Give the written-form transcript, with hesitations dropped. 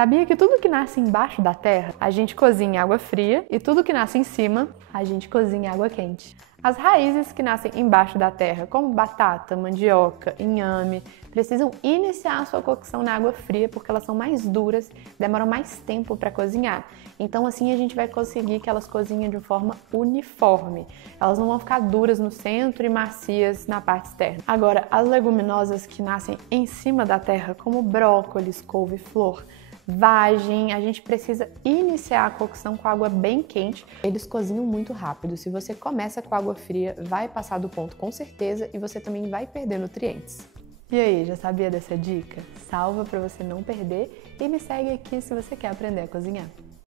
Sabia que tudo que nasce embaixo da terra, a gente cozinha em água fria e tudo que nasce em cima, a gente cozinha em água quente? As raízes que nascem embaixo da terra, como batata, mandioca, inhame, precisam iniciar a sua cocção na água fria porque elas são mais duras, demoram mais tempo para cozinhar. Então assim a gente vai conseguir que elas cozinhem de forma uniforme. Elas não vão ficar duras no centro e macias na parte externa. Agora, as leguminosas que nascem em cima da terra, como brócolis, couve-flor, vagem, a gente precisa iniciar a cocção com água bem quente. Eles cozinham muito rápido. Se você começa com água fria, vai passar do ponto com certeza e você também vai perder nutrientes. E aí, já sabia dessa dica? Salva para você não perder e me segue aqui se você quer aprender a cozinhar.